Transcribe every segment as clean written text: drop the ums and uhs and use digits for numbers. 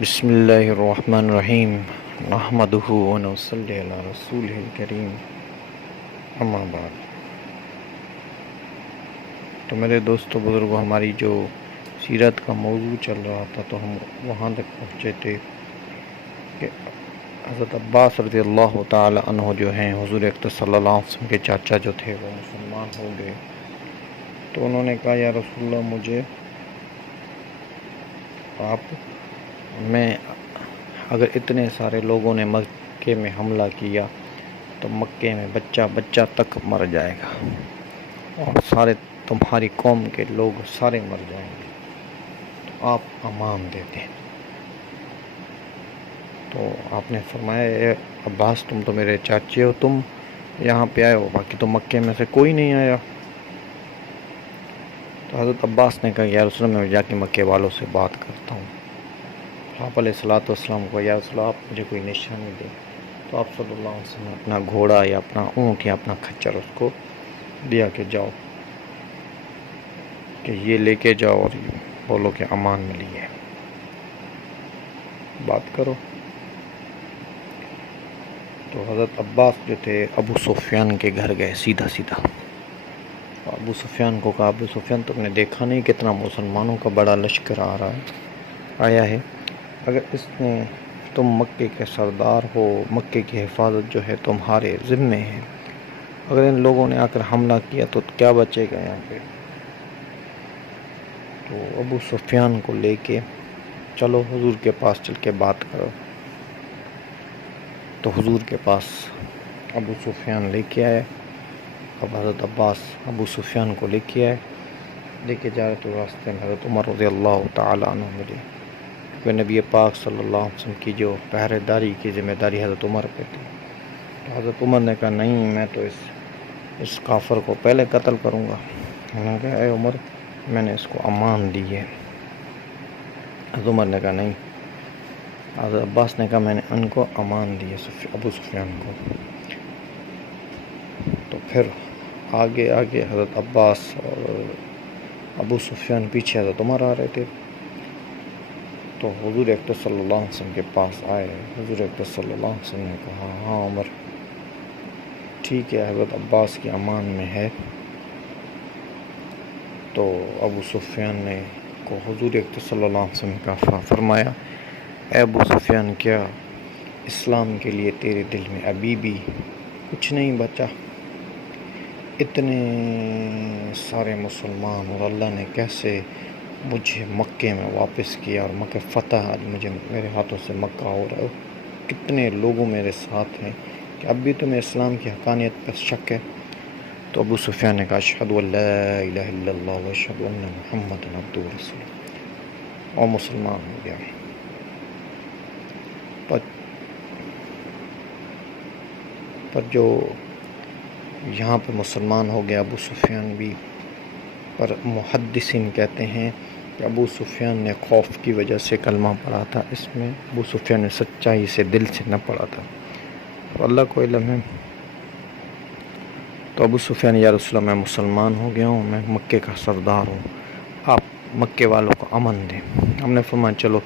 بسم اللہ الرحمن الرحیم نحمدہ ونصلی علی رسولہ الکریم اما بعد۔ تو میرے دوستو بزرگوں، ہماری جو سیرت کا موضوع چل رہا تھا تو ہم وہاں تک پہنچے تھے کہ حضرت عباس رضی اللہ تعالی عنہ جو ہیں حضور اکرم صلی اللہ علیہ وسلم کے چاچا جو تھے وہ مسلمان ہو گئے۔ تو انہوں نے کہا یا رسول اللہ، مجھے میں اگر اتنے سارے لوگوں نے مکے میں حملہ کیا تو مکے میں بچہ بچہ تک مر جائے گا اور سارے تمہاری قوم کے لوگ سارے مر جائیں گے، تو آپ امان دے دیں۔ تو آپ نے فرمایا اے عباس، تم تو میرے چاچے ہو، تم یہاں پہ آئے ہو، باقی تو مکے میں سے کوئی نہیں آیا۔ تو حضرت عباس نے کہا یا رسول اللہ، میں جا کے مکے والوں سے بات کرتا ہوں۔ آپ علیہ الصلوۃ والسلام کو یا رسول اللہ، آپ مجھے کوئی نشانی دیں۔ تو آپ صلی اللہ علیہ وسلم نے اپنا گھوڑا یا اپنا اونٹ یا اپنا کھچر اس کو دیا کہ جاؤ، کہ یہ لے کے جاؤ اور بولو کہ امان ملی ہے، بات کرو۔ تو حضرت عباس جو تھے ابو سفیان کے گھر گئے سیدھا سیدھا۔ ابو سفیان کو کہا ابو سفیان، تم نے دیکھا نہیں کتنا مسلمانوں کا بڑا لشکر آیا ہے، اگر اس نے تم مکے کے سردار ہو، مکے کی حفاظت جو ہے تمہارے ذمے ہے، اگر ان لوگوں نے آ کر حملہ کیا تو کیا بچے گا یہاں پہ؟ تو ابو سفیان کو لے کے چلو حضور کے پاس چل کے بات کرو۔ تو حضور کے پاس ابو سفیان لے کے آئے۔ اب حضرت عباس ابو سفیان کو لے کے آئے، لے کے جا رہے تو راستے میں حضرت عمر رضی اللہ تعالیٰ عنہ ملے، کیونکہ نبی پاک صلی اللہ علیہ وسلم کی جو پہرے داری کی ذمہ داری حضرت عمر پہ تھی۔ تو حضرت عمر نے کہا نہیں، میں تو اس کافر کو پہلے قتل کروں گا۔ انہوں نے کہا اے عمر، میں نے اس کو امان دی ہے۔ حضرت عمر نے کہا نہیں۔ حضرت عباس نے کہا میں نے ان کو امان دی ہے، ابو سفیان کو۔ تو پھر آگے حضرت عباس اور ابو سفیان پیچھے حضرت عمر آ رہے تھے۔ تو حضور اکرم صلی اللہ علیہ وسلم کے پاس آئے۔ حضور اکرم صلی اللہ علیہ وسلم نے کہا ہاں عمر، ٹھیک ہے، حضرت عباس کی امان میں ہے۔ تو ابو سفیان نے کو حضور اکرم صلی اللہ علیہ وسلم کا فرمایا اے ابو سفیان، کیا اسلام کے لیے تیرے دل میں ابھی بھی کچھ نہیں بچا؟ اتنے سارے مسلمان اور اللہ نے کیسے مجھے مکے میں واپس کیا اور مکہ فتح، آج مجھے میرے ہاتھوں سے مکہ ہو رہا ہے، کتنے لوگوں میرے ساتھ ہیں کہ اب بھی تمہیں اسلام کی حقانیت پر شک ہے؟ تو ابو سفیان نے کہا اشہد ان لا الہ الا اللہ و اشہد ان محمد عبدہ و رسولہ، اور مسلمان ہو گیا۔ پر جو یہاں پہ مسلمان ہو گیا ابو سفیان بھی، پر محدثین کہتے ہیں کہ ابو سفیان نے خوف کی وجہ سے کلمہ پڑھا تھا، اس میں ابو سفیان نے سچائی سے دل سے نہ پڑھا تھا، اور اللہ کو علم ہے۔ تو ابو سفیان یا رسول اللہ، میں مسلمان ہو گیا ہوں، میں مکے کا سردار ہوں، آپ مکے والوں کو امن دیں۔ ہم نے فرمایا چلو،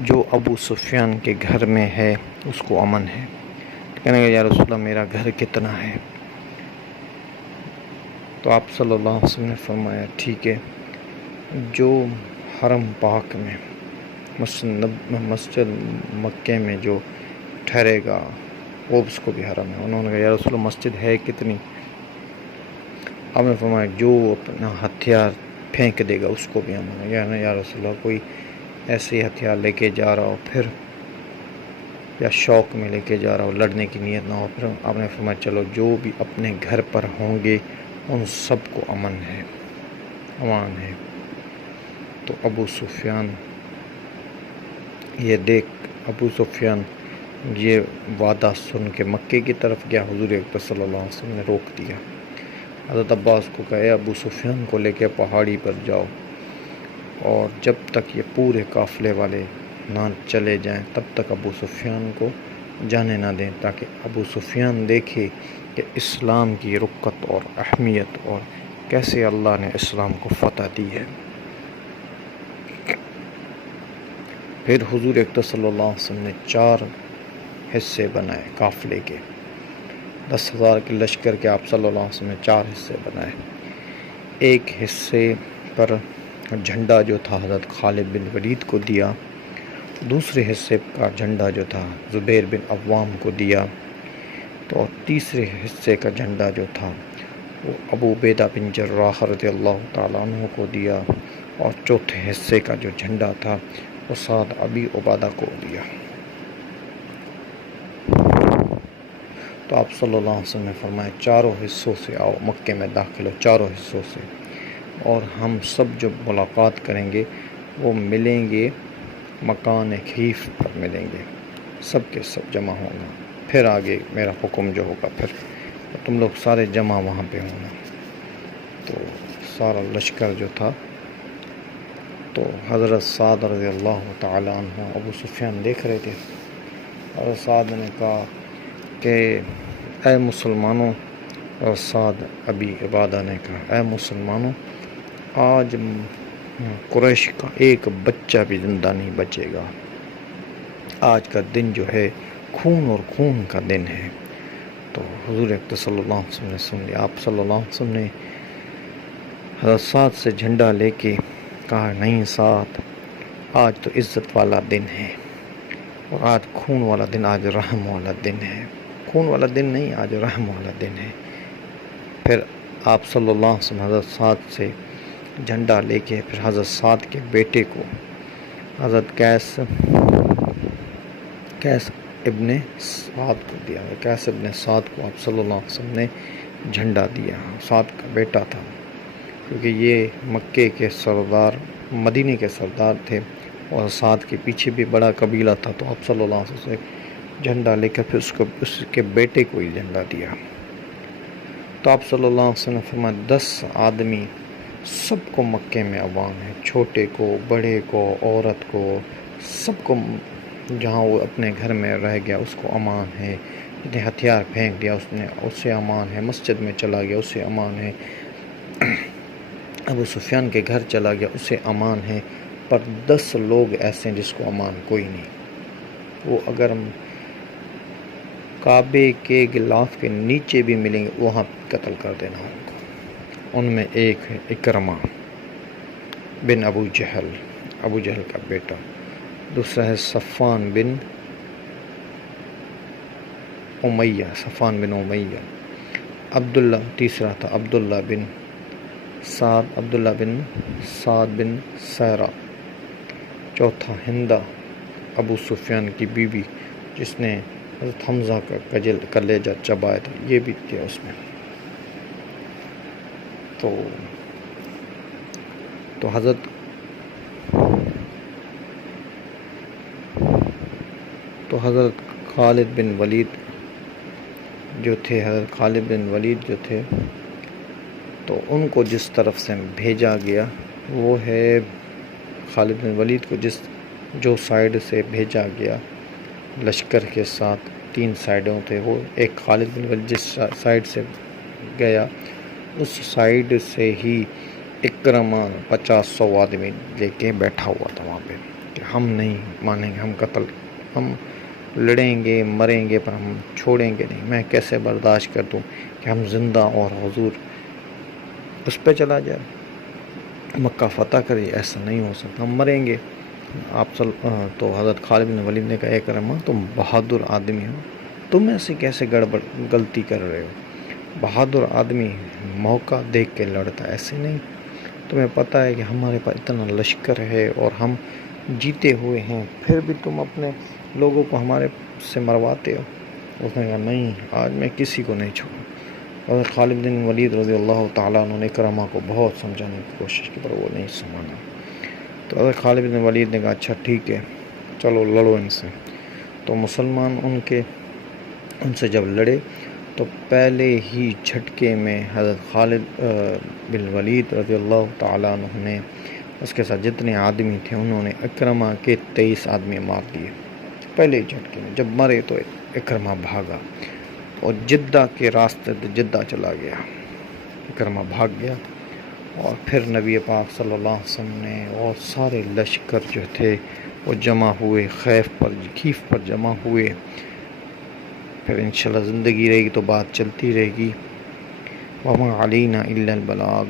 جو ابو سفیان کے گھر میں ہے اس کو امن ہے۔ کہنے لگا یا رسول اللہ، میرا گھر کتنا ہے؟ تو آپ صلی اللہ علیہ وسلم نے فرمایا ٹھیک ہے، جو حرم پاک میں مسجد مکے میں جو ٹھہرے گا وہ اس کو بھی حرم ہے۔ انہوں نے کہا یا رسول اللہ، مسجد ہے کتنی؟ آپ نے فرمایا جو اپنا ہتھیار پھینک دے گا اس کو بھی امن ہے۔ یعنی یا رسول اللہ، کوئی ایسے ہتھیار لے کے جا رہا ہو پھر، یا شوق میں لے کے جا رہا ہو، لڑنے کی نیت نہ ہو پھر، آپ نے فرمایا چلو، جو بھی اپنے گھر پر ہوں گے ان سب کو امان ہے۔ تو ابو سفیان یہ وعدہ سن کے مکے کی طرف گیا۔ حضور اکرم صلی اللہ علیہ وسلم نے روک دیا۔ حضرت عباس کو کہا ابو سفیان کو لے کے پہاڑی پر جاؤ، اور جب تک یہ پورے قافلے والے نہ چلے جائیں تب تک ابو سفیان کو جانے نہ دیں، تاکہ ابو سفیان دیکھے کہ اسلام کی رقت اور اہمیت اور کیسے اللہ نے اسلام کو فتح دی ہے۔ پھر حضور اکرم صلی اللہ علیہ وسلم نے 4 حصے بنائے قافلے کے، 10,000 کے لشکر کے آپ صلی اللہ علیہ وسلم نے 4 حصے بنائے۔ ایک حصے پر جھنڈا جو تھا حضرت خالد بن ولید کو دیا، دوسرے حصے کا جھنڈا جو تھا زبیر بن عوام کو دیا، تو تیسرے حصے کا جھنڈا جو تھا وہ ابو عبیدہ بن جراح رضی اللہ تعالیٰ عنہ کو دیا، اور چوتھے حصے کا جو جھنڈا تھا وہ سعد ابی عبادہ کو دیا۔ تو آپ صلی اللہ علیہ وسلم نے فرمایا 4 حصوں سے آؤ، مکے میں داخل ہو 4 حصوں سے، اور ہم سب جو ملاقات کریں گے وہ ملیں گے مکان خیف پر ملیں گے، سب کے سب جمع ہوں گے، پھر آگے میرا حکم جو ہوگا پھر تم لوگ سارے جمع وہاں پہ ہونا۔ تو سارا لشکر جو تھا، تو حضرت سعد رضی اللہ تعالیٰ عنہ ابو سفیان دیکھ رہے تھے۔ حضرت سعد نے کہا کہ اے مسلمانوں، اور سعد ابی عبادہ نے کہا اے مسلمانوں، آج قریش کا ایک بچہ بھی زندہ نہیں بچے گا، آج کا دن جو ہے خون اور خون کا دن ہے۔ تو حضور اکرم صلی اللہ علیہ وسلم نے سن لیا۔ آپ صلی اللہ علیہ وسلم نے حضرت سعد سے جھنڈا لے کے کہا نہیں سعد، آج تو عزت والا دن ہے، اور آج خون والا دن، آج رحم والا دن ہے، خون والا دن نہیں، آج رحم والا دن ہے۔ پھر آپ صلی اللہ علیہ وسلم حضرت سعد سے جھنڈا لے کے پھر حضرت سعد کے بیٹے کو حضرت قیس ابن سعد کو دیا، قیس ابن سعد کو آپ صلی اللہ علیہ وسلم نے جھنڈا دیا۔ سعد کا بیٹا تھا، کیونکہ یہ مکے کے سردار، مدینے کے سردار تھے، اور سعد کے پیچھے بھی بڑا قبیلہ تھا، تو آپ صلی اللہ علیہ وسلم سے جھنڈا لے کر پھر اس کے بیٹے کو ہی جھنڈا دیا۔ تو آپ صلی اللہ علیہ وسلم نے فرمایا 10 آدمی سب کو مکے میں امان ہے، چھوٹے کو، بڑے کو، عورت کو، سب کو، جہاں وہ اپنے گھر میں رہ گیا اس کو امان ہے، جتنے ہتھیار پھینک دیا اسے امان ہے، مسجد میں چلا گیا اسے امان ہے، ابو سفیان کے گھر چلا گیا اسے امان ہے، پر 10 لوگ ایسے ہیں جس کو امان کوئی نہیں، وہ اگر کعبے کے غلاف کے نیچے بھی ملیں گے وہاں قتل کر دینا ہوگا۔ ان میں ایک ہے اکرمہ بن ابو جہل کا بیٹا، دوسرا ہے صفوان بن امیہ، عبداللہ، تیسرا تھا عبداللہ بن سعد بن سیرہ، چوتھا ہندہ ابو سفیان کی بیوی جس نے حضرت حمزہ کا کلیجہ چبایا تھا، یہ بھی تھے اس میں۔ تو حضرت خالد بن ولید جو تھے تو ان کو جس طرف سے بھیجا گیا وہ ہے، خالد بن ولید کو جو سائیڈ سے بھیجا گیا لشکر کے ساتھ، 3 سائیڈوں تھے، وہ ایک خالد بن ولید جس سائیڈ سے گیا اس سائیڈ سے ہی اکرمہ 50-100 آدمی لے کے بیٹھا ہوا تھا وہاں پہ کہ ہم نہیں مانیں گے، ہم لڑیں گے، مریں گے، پر ہم چھوڑیں گے نہیں، میں کیسے برداشت کر دوں کہ ہم زندہ اور حضور اس پہ چلا جائے، مکہ فتح کرے، ایسا نہیں ہو سکتا، ہم مریں گے۔ تو حضرت خالد بن ولید نے کہا اکرمہ تم بہادر آدمی ہو، تم ایسے کیسے غلطی کر رہے ہو، بہادر آدمی موقع دیکھ کے لڑتا، ایسے نہیں، تمہیں پتہ ہے کہ ہمارے پاس اتنا لشکر ہے اور ہم جیتے ہوئے ہیں، پھر بھی تم اپنے لوگوں کو ہمارے سے مرواتے ہو۔ اس نے کہا نہیں، آج میں کسی کو نہیں چھوڑوں۔ اور خالد بن ولید رضی اللہ تعالیٰ عنہ نے اکرمہ کو بہت سمجھانے کی کوشش کی پر وہ نہیں سمجھا۔ تو حضرت خالد بن ولید نے کہا اچھا ٹھیک ہے، چلو لڑو ان سے۔ تو مسلمان ان سے جب لڑے تو پہلے ہی جھٹکے میں حضرت خالد بن ولید رضی اللہ تعالیٰ عنہ نے اس کے ساتھ جتنے آدمی تھے انہوں نے اکرمہ کے 23 آدمی مار دیے پہلے ہی جھٹکے میں۔ جب مرے تو اکرمہ بھاگا اور جدہ کے راستے سے جدہ چلا گیا، اکرمہ بھاگ گیا اور پھر نبی پاک صلی اللہ علیہ وسلم نے اور سارے لشکر جو تھے وہ جمع ہوئے، کیف پر جمع ہوئے. پھر انشاءاللہ زندگی رہے گی تو بات چلتی رہے گی. وما علینا الا البلاغ.